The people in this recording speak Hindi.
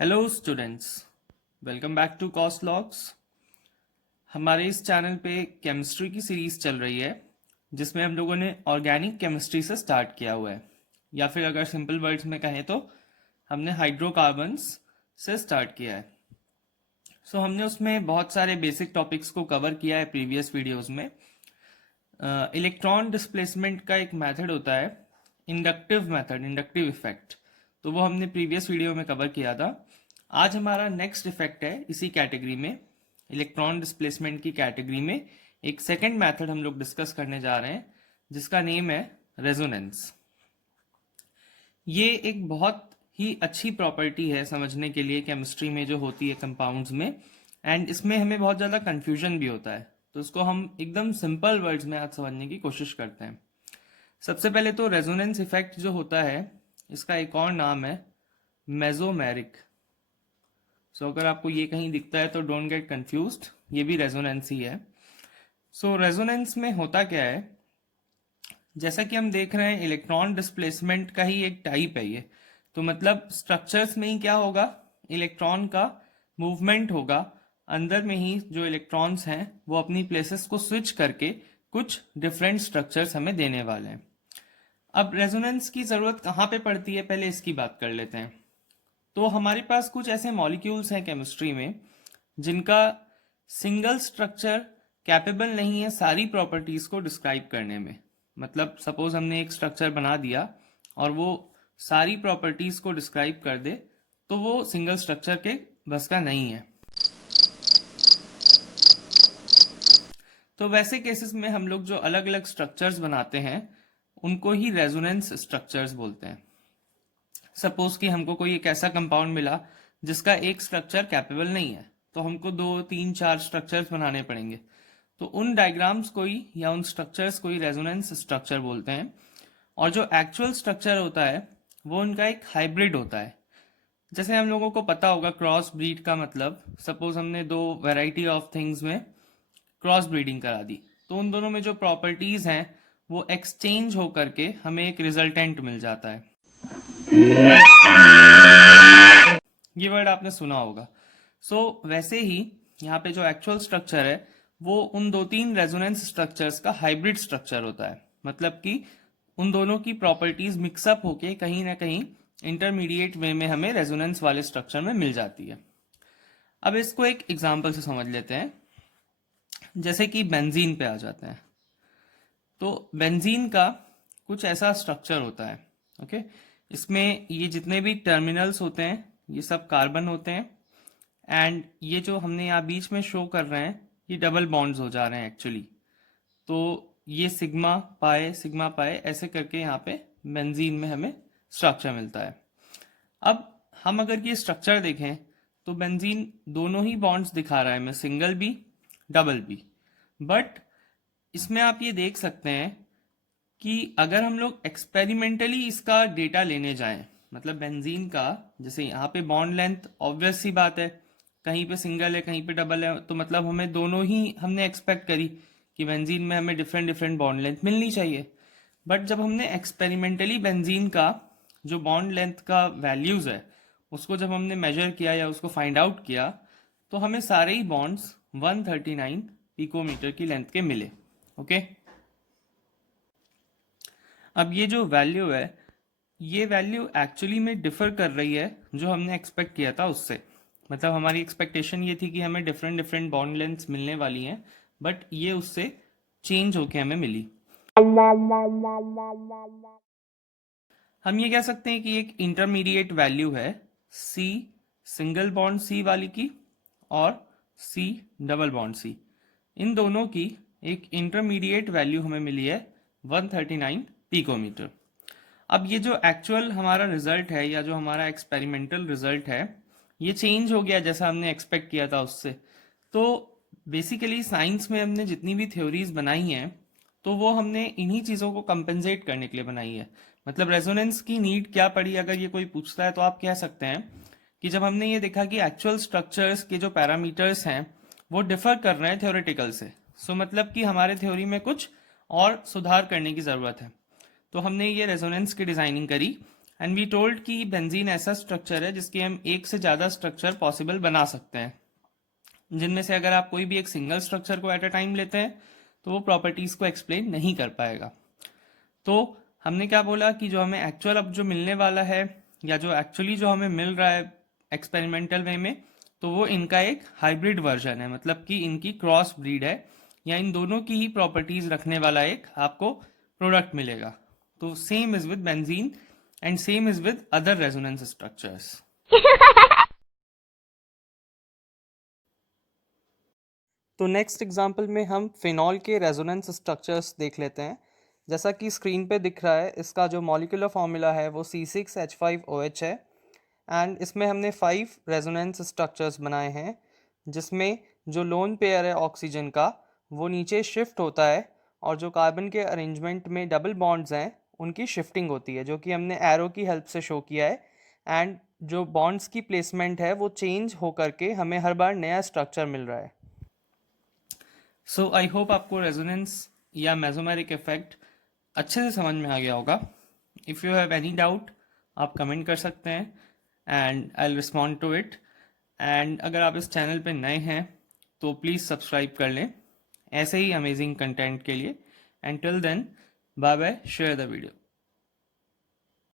Hello students, welcome back to cost logs. हमारे इस चैनल पे केमिस्ट्री की सीरीज चल रही है जिसमें हम लोगों ने ऑर्गेनिक केमिस्ट्री से स्टार्ट किया हुआ है, या फिर अगर सिंपल वर्ड्स में कहें तो हमने हाइड्रोकार्बन्स से स्टार्ट किया है। हमने उसमें बहुत सारे बेसिक टॉपिक्स को कवर किया है प्रीवियस वीडियोस में। इलेक्ट्रॉन डिस्प्लेसमेंट का एक मेथड होता है, इंडक्टिव मेथड, इंडक्टिव इफेक्ट, तो वो हमने प्रीवियस वीडियो में कवर किया था। आज हमारा नेक्स्ट इफेक्ट है इसी कैटेगरी में, इलेक्ट्रॉन डिस्प्लेसमेंट की कैटेगरी में एक सेकंड मेथड हम लोग डिस्कस करने जा रहे हैं जिसका नेम है रेजोनेंस। ये एक बहुत ही अच्छी प्रॉपर्टी है समझने के लिए केमिस्ट्री में जो होती है कंपाउंड्स में, एंड इसमें हमें बहुत ज़्यादा कंफ्यूजन भी होता है, तो इसको हम एकदम सिंपल वर्ड्स में आज समझने की कोशिश करते हैं। सबसे पहले तो रेजोनेंस इफेक्ट जो होता है इसका एक और नाम है मेसोमेरिक। अगर आपको ये कहीं दिखता है तो डोंट गेट कंफ्यूज्ड, ये भी रेजोनेंस ही है। रेजोनेंस में होता क्या है, जैसा कि हम देख रहे हैं इलेक्ट्रॉन डिस्प्लेसमेंट का ही एक टाइप है ये, तो मतलब स्ट्रक्चर्स में ही क्या होगा, इलेक्ट्रॉन का मूवमेंट होगा। अंदर में ही जो इलेक्ट्रॉन्स हैं वो अपनी प्लेसेस को स्विच करके कुछ डिफरेंट स्ट्रक्चर्स हमें देने वाले हैं। अब रेजोनेंस की ज़रूरत कहाँ पे पड़ती है, पहले इसकी बात कर लेते हैं। तो हमारे पास कुछ ऐसे मॉलिक्यूल्स हैं केमिस्ट्री में जिनका सिंगल स्ट्रक्चर कैपेबल नहीं है सारी प्रॉपर्टीज को डिस्क्राइब करने में। मतलब सपोज हमने एक स्ट्रक्चर बना दिया और वो सारी प्रॉपर्टीज को डिस्क्राइब कर दे, तो वो सिंगल स्ट्रक्चर के बस का नहीं है। तो वैसे केसेस में हम लोग जो अलग अलग स्ट्रक्चर्स बनाते हैं उनको ही रेजोनेंस स्ट्रक्चर्स बोलते हैं। सपोज कि हमको कोई एक ऐसा कंपाउंड मिला जिसका एक स्ट्रक्चर कैपेबल नहीं है, तो हमको 2 3 4 स्ट्रक्चर्स बनाने पड़ेंगे, तो उन डायग्राम्स को ही या उन स्ट्रक्चर्स को ही रेजोनेंस स्ट्रक्चर बोलते हैं। और जो एक्चुअल स्ट्रक्चर होता है वो उनका एक हाइब्रिड होता है। जैसे हम लोगों को पता होगा क्रॉस ब्रीड का मतलब, सपोज हमने 2 वैरायटी ऑफ थिंग्स में क्रॉस ब्रीडिंग करा दी, तो उन दोनों में जो प्रॉपर्टीज हैं वो एक्सचेंज होकर के हमें एक रिजल्टेंट मिल जाता है। ये वर्ड आपने सुना होगा। वैसे ही यहाँ पे जो एक्चुअल स्ट्रक्चर है वो उन 2 3 रेजोनेंस स्ट्रक्चर्स का हाइब्रिड स्ट्रक्चर होता है। मतलब कि उन दोनों की प्रॉपर्टीज मिक्सअप होके कहीं ना कहीं इंटरमीडिएट वे में हमें रेजोनेंस वाले स्ट्रक्चर में मिल जाती है। अब इसको एक एग्जांपल से समझ लेते हैं, जैसे कि बेंजीन पे आ जाते हैं। तो बेंजीन का कुछ ऐसा स्ट्रक्चर होता है, ओके। इसमें ये जितने भी टर्मिनल्स होते हैं ये सब कार्बन होते हैं, एंड ये जो हमने यहाँ बीच में शो कर रहे हैं ये डबल बॉन्ड्स हो जा रहे हैं एक्चुअली। तो ये सिग्मा पाए ऐसे करके यहाँ पे बेंजीन में हमें स्ट्रक्चर मिलता है। अब हम अगर ये स्ट्रक्चर देखें तो बेंजीन दोनों ही बॉन्ड्स दिखा रहा है, मैं सिंगल भी डबल भी। बट इसमें आप ये देख सकते हैं कि अगर हम लोग एक्सपेरिमेंटली इसका डेटा लेने जाएं, मतलब बेंजीन का, जैसे यहाँ पे बॉन्ड लेंथ ऑब्वियस सी बात है, कहीं पे सिंगल है कहीं पे डबल है, तो मतलब हमें दोनों ही हमने एक्सपेक्ट करी कि बेंजीन में हमें डिफरेंट डिफरेंट बॉन्ड लेंथ मिलनी चाहिए। बट जब हमने एक्सपेरिमेंटली बेंजीन का जो बॉन्ड लेंथ का वैल्यूज है उसको जब हमने मेजर किया या उसको फाइंड आउट किया, तो हमें सारे ही बॉन्ड्स 139 पिकोमीटर की लेंथ के मिले, ओके। अब ये जो वैल्यू है ये वैल्यू एक्चुअली में डिफर कर रही है जो हमने एक्सपेक्ट किया था उससे। मतलब हमारी एक्सपेक्टेशन ये थी कि हमें डिफरेंट डिफरेंट बॉन्ड लेंथ्स मिलने वाली हैं, बट ये उससे चेंज होके हमें मिली। हम ये कह सकते हैं कि एक इंटरमीडिएट वैल्यू है सी सिंगल बॉन्ड सी वाली की और सी डबल बॉन्ड सी, इन दोनों की एक इंटरमीडिएट वैल्यू हमें मिली है 139 पिकोमीटर। अब ये जो एक्चुअल हमारा रिजल्ट है या जो हमारा एक्सपेरिमेंटल रिजल्ट है ये चेंज हो गया जैसा हमने एक्सपेक्ट किया था उससे। तो बेसिकली साइंस में हमने जितनी भी थ्योरीज बनाई हैं तो वो हमने इन्हीं चीज़ों को कंपेंसेट करने के लिए बनाई है। मतलब रेजोनेंस की नीड क्या पड़ी, अगर ये कोई पूछता है तो आप कह सकते हैं कि जब हमने ये देखा कि एक्चुअल स्ट्रक्चर्स के जो पैरामीटर्स हैं वो डिफर कर रहे हैं थ्योरेटिकल से, मतलब कि हमारे थ्योरी में कुछ और सुधार करने की ज़रूरत है, तो हमने ये रेजोनेंस की डिज़ाइनिंग करी। एंड वी टोल्ड कि बेंजीन ऐसा स्ट्रक्चर है जिसके हम एक से ज़्यादा स्ट्रक्चर पॉसिबल बना सकते हैं, जिनमें से अगर आप कोई भी एक सिंगल स्ट्रक्चर को एट अ टाइम लेते हैं तो वो प्रॉपर्टीज़ को एक्सप्लेन नहीं कर पाएगा। तो हमने क्या बोला कि जो हमें एक्चुअल अब जो मिलने वाला है, या जो एक्चुअली जो हमें मिल रहा है एक्सपेरिमेंटल वे में, तो वो इनका एक हाइब्रिड वर्जन है, मतलब कि इनकी क्रॉस ब्रीड है, या इन दोनों की ही प्रॉपर्टीज रखने वाला एक आपको प्रोडक्ट मिलेगा। तो same is with benzene and same is with other resonance structures. तो नेक्स्ट एग्जाम्पल में हम फिनॉल के रेजोनेंस स्ट्रक्चर्स देख लेते हैं। जैसा कि स्क्रीन पे दिख रहा है, इसका जो मॉलिक्यूलर फॉर्मूला है वो C6H5OH है। एंड इसमें हमने 5 रेजोनेंस स्ट्रक्चर्स बनाए हैं, जिसमें जो लोन पेयर है ऑक्सीजन का वो नीचे शिफ्ट होता है, और जो कार्बन के अरेंजमेंट में डबल बॉन्ड्स हैं उनकी शिफ्टिंग होती है, जो कि हमने एरो की हेल्प से शो किया है। एंड जो बॉन्ड्स की प्लेसमेंट है वो चेंज हो करके हमें हर बार नया स्ट्रक्चर मिल रहा है। सो आई होप आपको रेजोनेंस या मेसोमेरिक इफेक्ट अच्छे से समझ में आ गया होगा। If you have any doubt आप कमेंट कर सकते हैं and I respond to it. And अगर आप इस चैनल पे नए हैं तो प्लीज़ सब्सक्राइब कर लें ऐसे ही अमेजिंग कंटेंट के लिए। And till then, bye bye, share the video.